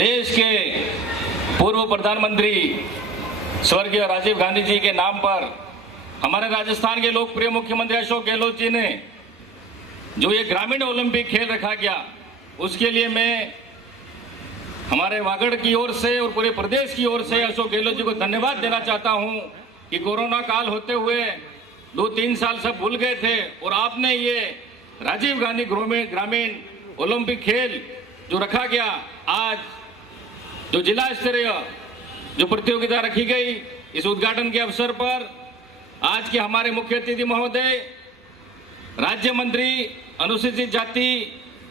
देश के पूर्व प्रधानमंत्री स्वर्गीय राजीव गांधी जी के नाम पर हमारे राजस्थान के लोकप्रिय मुख्यमंत्री अशोक गहलोत जी ने जो ये ग्रामीण ओलंपिक खेल रखा गया, उसके लिए मैं हमारे वागड़ की ओर से और पूरे प्रदेश की ओर से अशोक गहलोत जी को धन्यवाद देना चाहता हूं कि कोरोना काल होते हुए 2-3 साल सब भूल गए थे और आपने ये राजीव गांधी ग्रामीण ओलंपिक खेल जो रखा गया, आज जो जिला स्तरीय जो प्रतियोगिता रखी गई, इस उद्घाटन के अवसर पर आज के हमारे मुख्य अतिथि महोदय राज्य मंत्री अनुसूचित जाति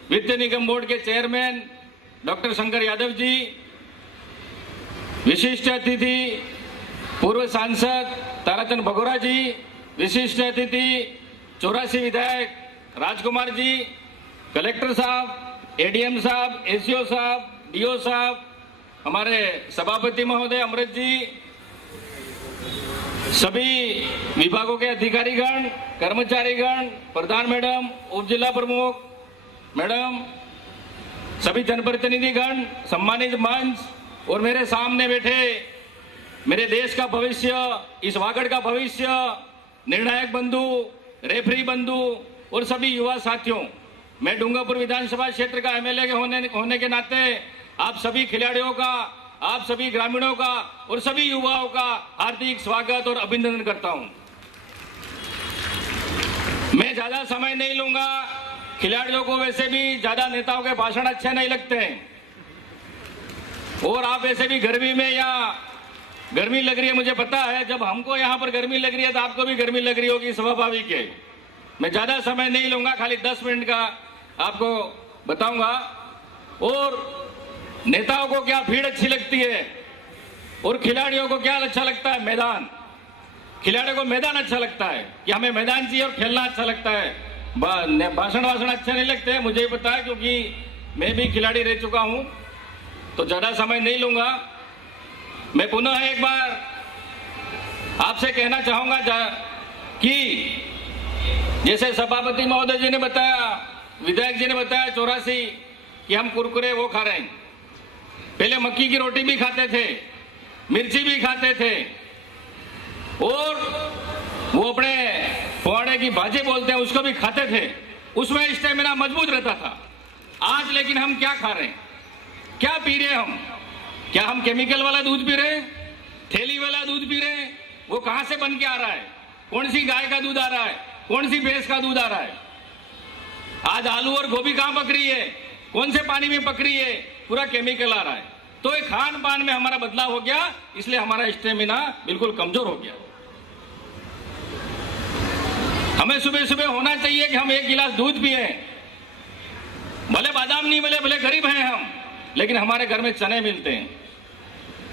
वित्त निगम बोर्ड के चेयरमैन डॉक्टर शंकर यादव जी, विशिष्ट अतिथि पूर्व सांसद ताराचंद भगोरा जी, विशिष्ट अतिथि 84 विधायक राजकुमार जी, कलेक्टर साहब, एडीएम साहब, एसईओ साहब, डीओ साहब, हमारे सभापति महोदय अमृत जी, सभी विभागों के अधिकारीगण, कर्मचारीगण, प्रधान मैडम, उप जिला प्रमुख मैडम, सभी जनप्रतिनिधिगण, सम्मानित मंच और मेरे सामने बैठे मेरे देश का भविष्य, इस वागड़ का भविष्य, निर्णायक बंधु, रेफरी बंधु और सभी युवा साथियों, मैं डूंगरपुर विधानसभा क्षेत्र का एमएलए होने के नाते आप सभी खिलाड़ियों का, आप सभी ग्रामीणों का और सभी युवाओं का हार्दिक स्वागत और अभिनंदन करता हूं। मैं ज्यादा समय नहीं लूंगा, खिलाड़ियों को वैसे भी ज्यादा नेताओं के भाषण अच्छे नहीं लगते हैं और आप वैसे भी गर्मी में या गर्मी लग रही है, मुझे पता है, जब हमको यहाँ पर गर्मी लग रही है तो आपको भी गर्मी लग रही होगी, स्वाभाविक है। मैं ज्यादा समय नहीं लूंगा, खाली 10 मिनट का आपको बताऊंगा। और नेताओं को क्या भीड़ अच्छी लगती है और खिलाड़ियों को क्या अच्छा लगता है? मैदान। खिलाड़ियों को मैदान अच्छा लगता है कि हमें मैदान चाहिए और खेलना अच्छा लगता है, भाषण अच्छे नहीं लगते, मुझे ही पता है क्योंकि मैं भी खिलाड़ी रह चुका हूं। तो ज्यादा समय नहीं लूंगा, मैं पुनः एक बार आपसे कहना चाहूंगा कि जैसे सभापति महोदय जी ने बताया, विधायक जी ने बताया 84 कि हम कुरकुरे वो खा रहे हैं, पहले मक्की की रोटी भी खाते थे, मिर्ची भी खाते थे और वो अपने पोहाड़े की भाजी बोलते हैं उसको भी खाते थे, उसमें स्टेमिना मजबूत रहता था। आज लेकिन हम क्या खा रहे हैं, क्या पी रहे हैं हम? क्या हम केमिकल वाला दूध पी रहे हैं, थैली वाला दूध पी रहे हैं? वो कहां से बन के आ रहा है? कौन सी गाय का दूध आ रहा है, कौन सी भैंस का दूध आ रहा है? आज आलू और गोभी कहां पक रही है, कौन से पानी में पक रही है? पूरा केमिकल आ रहा है। तो एक खान पान में हमारा बदलाव हो गया, इसलिए हमारा स्टेमिना बिल्कुल कमजोर हो गया। हमें सुबह सुबह होना चाहिए कि हम 1 गिलास दूध पिए, भले बादाम नहीं मिले, भले गरीब हैं हम, लेकिन हमारे घर में चने मिलते हैं,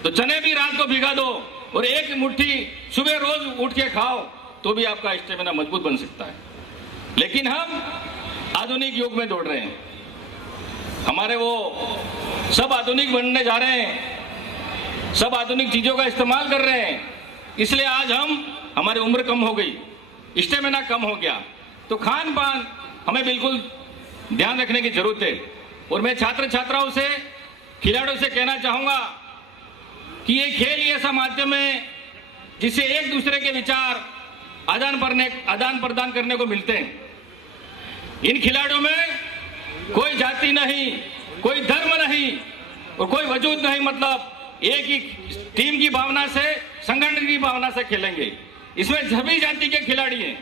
तो चने भी रात को भिगा दो और 1 मुट्ठी सुबह रोज उठ के खाओ तो भी आपका स्टेमिना मजबूत बन सकता है। लेकिन हम आधुनिक युग में दौड़ रहे हैं, हमारे वो सब आधुनिक बनने जा रहे हैं, सब आधुनिक चीजों का इस्तेमाल कर रहे हैं, इसलिए आज हमारी उम्र कम हो गई, स्टेमिना कम हो गया। तो खान पान हमें बिल्कुल ध्यान रखने की जरूरत है। और मैं छात्र छात्राओं से, खिलाड़ियों से कहना चाहूंगा कि ये खेल ही ऐसा माध्यम है जिससे एक दूसरे के विचार आदान प्रदान करने को मिलते हैं। इन खिलाड़ियों में कोई जाति नहीं, कोई धर्म नहीं और कोई वजूद नहीं, मतलब एक ही टीम की भावना से, संगठन की भावना से खेलेंगे। इसमें सभी जाति के खिलाड़ी हैं,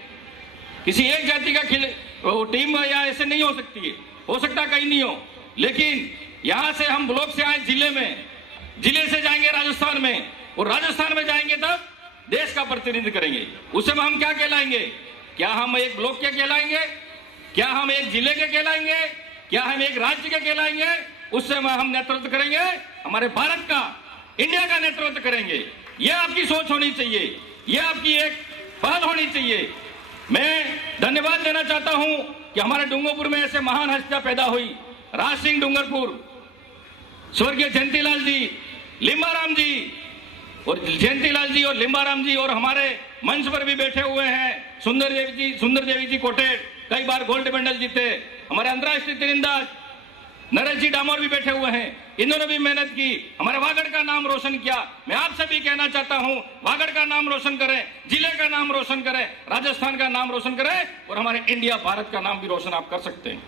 किसी एक जाति का टीम या ऐसे नहीं हो सकती है, हो सकता कहीं नहीं हो, लेकिन यहां से हम ब्लॉक से आए जिले में, जिले से जाएंगे राजस्थान में और राजस्थान में जाएंगे तब देश का प्रतिनिधित्व करेंगे। उस समय हम क्या कहलाएंगे? क्या हम एक ब्लॉक के कहलाएंगे? क्या हम एक जिले के कहलाएंगे? क्या हम एक राज्य के कहलाएंगे? उस समय हम नेतृत्व करेंगे, हमारे भारत का, इंडिया का नेतृत्व करेंगे। यह आपकी सोच होनी चाहिए, यह आपकी एक पहल होनी चाहिए। मैं धन्यवाद देना चाहता हूं कि हमारे डूंगरपुर में ऐसे महान हस्तियां पैदा हुई, राज सिंह डूंगरपुर, स्वर्गीय जयंतीलाल जी, लिम्बाराम जी और जयंतीलाल जी और लिम्बाराम जी, और हमारे मंच पर भी बैठे हुए हैं सुंदर देवी जी कोटेड, कई बार गोल्ड मेडल जीते, हमारे अंतर्राष्ट्रीय तीरंदाज नरेश जी डामोर भी बैठे हुए हैं। इन्होंने भी मेहनत की, हमारे वागड़ का नाम रोशन किया। मैं आपसे भी कहना चाहता हूं, वागड़ का नाम रोशन करें, जिले का नाम रोशन करें, राजस्थान का नाम रोशन करें और हमारे इंडिया भारत का नाम भी रोशन आप कर सकते हैं।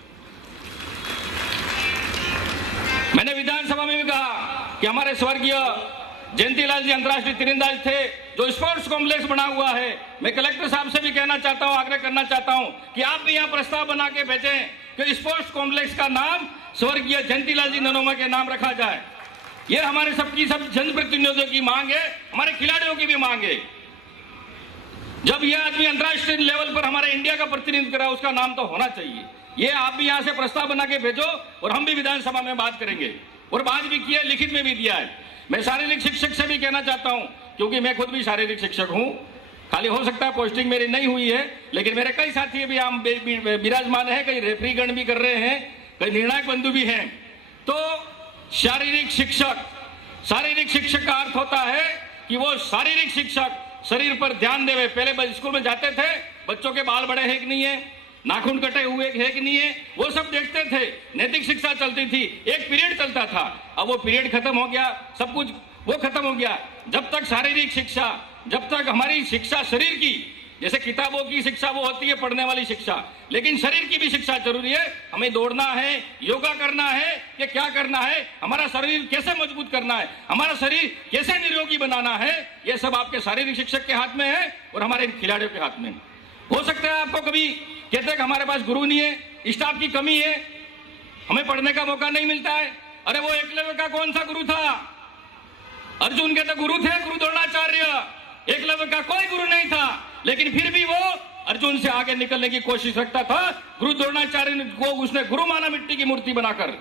मैंने विधानसभा में भी कहा कि हमारे स्वर्गीय जयंतीलाल जी अंतर्राष्ट्रीय तीरंदाज थे, जो स्पोर्ट्स कॉम्प्लेक्स बना हुआ है। मैं कलेक्टर साहब से भी कहना चाहता हूं, आग्रह करना चाहता हूं कि आप भी यहां प्रस्ताव बना के भेजें कि स्पोर्ट्स कॉम्प्लेक्स का नाम स्वर्गीय जयंतीलाल जी नरोमा के नाम रखा जाए। ये हमारे सबकी सब जनप्रतिनिधियों की मांग है, हमारे खिलाड़ियों की भी मांग है। जब यह आदमी अंतर्राष्ट्रीय लेवल पर हमारे इंडिया का प्रतिनिधित्व कर रहा है, उसका नाम तो होना चाहिए। ये आप भी यहां से प्रस्ताव बना के भेजो और हम भी विधानसभा में बात करेंगे, और बात भी की है, लिखित में भी दिया है। मैं शारीरिक शिक्षक से भी कहना चाहता हूं, क्योंकि मैं खुद भी शारीरिक शिक्षक हूं। खाली हो सकता है पोस्टिंग मेरी नहीं हुई है, लेकिन मेरे कई साथी भी हम विराजमान है, कई रेफरीगण भी कर रहे हैं, कई निर्णायक बंधु भी हैं। तो शारीरिक शिक्षक का अर्थ होता है कि वो शारीरिक शिक्षक शरीर पर ध्यान देवे। पहले स्कूल में जाते थे, बच्चों के बाल बड़े हैं कि नहीं है, नाखून कटे हुए है कि नहीं है, वो सब देखते थे। नैतिक शिक्षा चलती थी, एक पीरियड चलता था। अब वो पीरियड खत्म हो गया, सब कुछ वो खत्म हो गया। जब तक शारीरिक शिक्षा, जब तक हमारी शिक्षा शरीर की, जैसे किताबों की शिक्षा वो होती है पढ़ने वाली शिक्षा, लेकिन शरीर की भी शिक्षा जरूरी है। हमें दौड़ना है, योगा करना है, ये क्या करना है, हमारा शरीर कैसे मजबूत करना है, हमारा शरीर कैसे निरोगी बनाना है, ये सब आपके शारीरिक शिक्षक के हाथ में है और हमारे खिलाड़ियों के हाथ में। हो सकता है आपको कभी कहते हैं कि हमारे पास गुरु नहीं है, स्टाफ की कमी है, हमें पढ़ने का मौका नहीं मिलता है। अरे वो एकलव्य का कौन सा गुरु था? अर्जुन के तो गुरु थे, गुरु द्रोणाचार्य। एकलव्य का कोई गुरु नहीं था, लेकिन फिर भी वो अर्जुन से आगे निकलने की कोशिश करता था। गुरु द्रोणाचार्य को उसने गुरु माना, मिट्टी की मूर्ति बनाकर।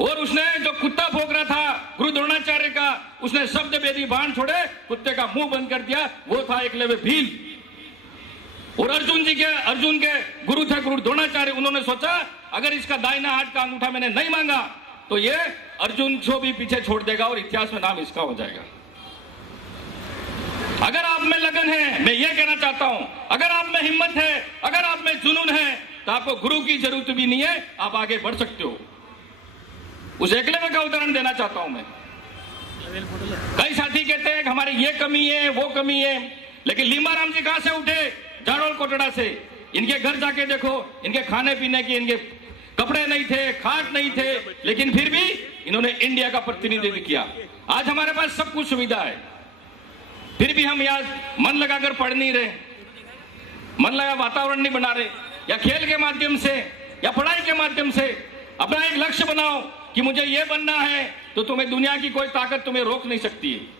और उसने जो कुत्ता भोग रहा था गुरु द्रोणाचार्य का, उसने शब्द वेदी बाण छोड़े, कुत्ते का मुंह बंद कर दिया। वो था एकलव्य भील। और अर्जुन के गुरु थे गुरु द्रोणाचार्य। उन्होंने सोचा अगर इसका दाहिना हाथ का अंगूठा मैंने नहीं मांगा तो ये अर्जुन को भी पीछे छोड़ देगा और इतिहास में नाम इसका हो जाएगा। अगर आप में लगन है, मैं ये कहना चाहता हूं, अगर आप में हिम्मत है, अगर आप में जुनून है, तो आपको गुरु की जरूरत भी नहीं है, आप आगे बढ़ सकते हो। उस एकलव्य का उदाहरण देना चाहता हूं मैं। कई साथी कहते हैं कि हमारी ये कमी है, वो कमी है, लेकिन लीमाराम जी कहां से उठे? जाड़ोल कोटड़ा से। इनके घर जाके देखो, इनके खाने पीने के इनके कपड़े नहीं थे, खाट नहीं थे, लेकिन फिर भी इन्होंने इंडिया का प्रतिनिधित्व किया। आज हमारे पास सब कुछ सुविधा है, फिर भी हम यहाँ मन लगाकर पढ़ नहीं रहे, मन लगा वातावरण नहीं बना रहे। या खेल के माध्यम से या पढ़ाई के माध्यम से अपना एक लक्ष्य बनाओ कि मुझे ये बनना है, तो तुम्हें दुनिया की कोई ताकत तुम्हें रोक नहीं सकती है।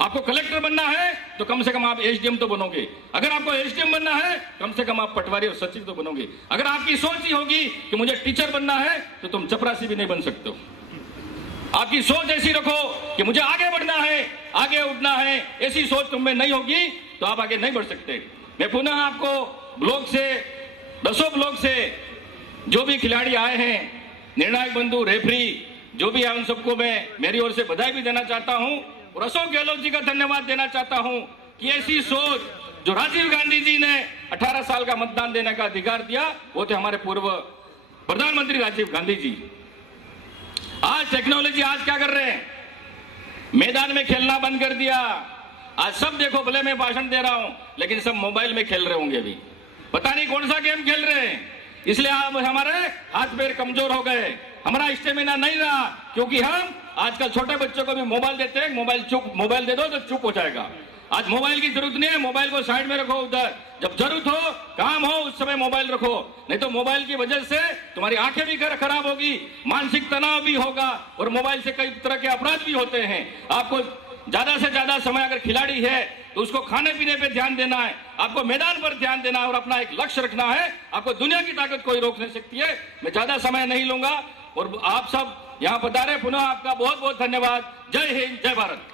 आपको कलेक्टर बनना है तो कम से कम आप एसडीएम तो बनोगे। अगर आपको एसडीएम बनना है, कम से कम आप पटवारी और सचिव तो बनोगे। अगर आपकी सोच ही होगी कि मुझे टीचर बनना है, तो तुम चपरासी भी नहीं बन सकते हो। आपकी सोच ऐसी रखो कि मुझे आगे बढ़ना है, आगे उठना है, ऐसी सोच तुम में नहीं होगी तो आप आगे नहीं बढ़ सकते। मैं पुनः आपको ब्लॉक से, 10 ब्लॉक से जो भी खिलाड़ी आए हैं, निर्णायक बंधु, रेफरी, जो भी है, उन सबको मैं मेरी ओर से बधाई भी देना चाहता हूं और अशोक गहलोत जी का धन्यवाद देना चाहता हूं कि ऐसी सोच जो राजीव गांधी जी ने 18 साल का मतदान देने का अधिकार दिया, वो थे हमारे पूर्व प्रधानमंत्री राजीव गांधी जी। आज टेक्नोलॉजी आज क्या कर रहे हैं? मैदान में खेलना बंद कर दिया। आज सब देखो, भले मैं भाषण दे रहा हूं, लेकिन सब मोबाइल में खेल रहे होंगे। अभी पता नहीं कौन सा गेम खेल रहे हैं, इसलिए आप हमारे हाथ पैर कमजोर हो गए, हमारा स्टेमिना नहीं रहा, क्योंकि हम आजकल छोटे बच्चों को भी मोबाइल देते हैं। मोबाइल दे दो तो चुप हो जाएगा। आज मोबाइल की जरूरत नहीं है, मोबाइल को साइड में रखो, उधर जब जरूरत हो, काम हो, उस समय मोबाइल रखो। नहीं तो मोबाइल की वजह से तुम्हारी आंखें भी खराब होगी, मानसिक तनाव भी होगा और मोबाइल से कई तरह के अपराध भी होते हैं। आपको ज्यादा से ज्यादा समय अगर खिलाड़ी है तो उसको खाने पीने पे ध्यान देना है, आपको मैदान पर ध्यान देना है और अपना एक लक्ष्य रखना है। आपको दुनिया की ताकत कोई रोक नहीं सकती है। मैं ज्यादा समय नहीं लूंगा और आप सब यहाँ पधारे, पुनः आपका बहुत बहुत धन्यवाद। जय हिंद, जय भारत।